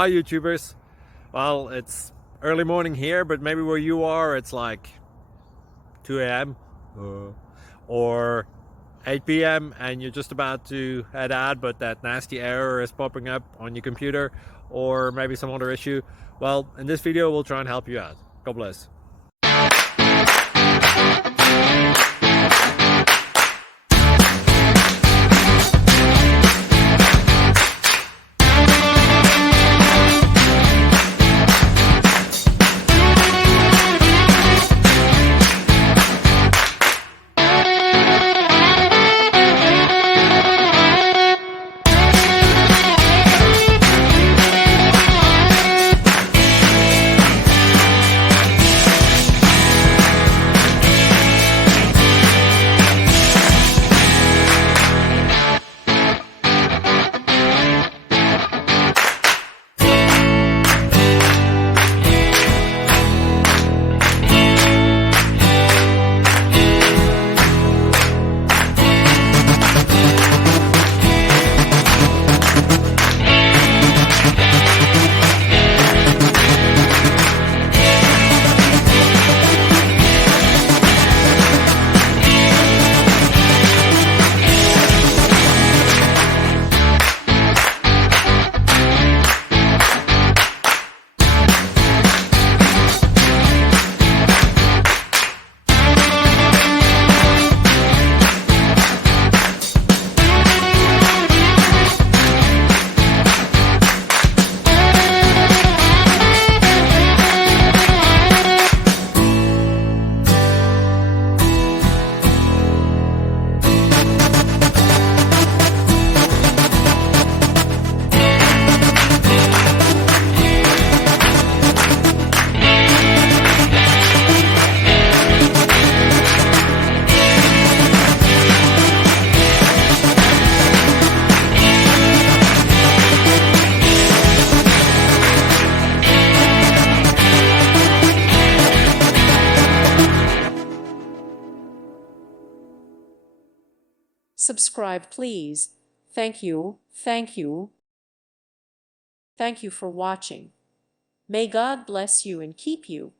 Hi YouTubers. Well, it's early morning here, but maybe where you are it's like 2 a.m. Or 8 p.m. and you're just about to head out, but that nasty error is popping up on your computer, or maybe some other issue. Well, in this video we'll try and help you out. God bless. Subscribe, please. Thank you. Thank you. Thank you for watching. May God bless you and keep you.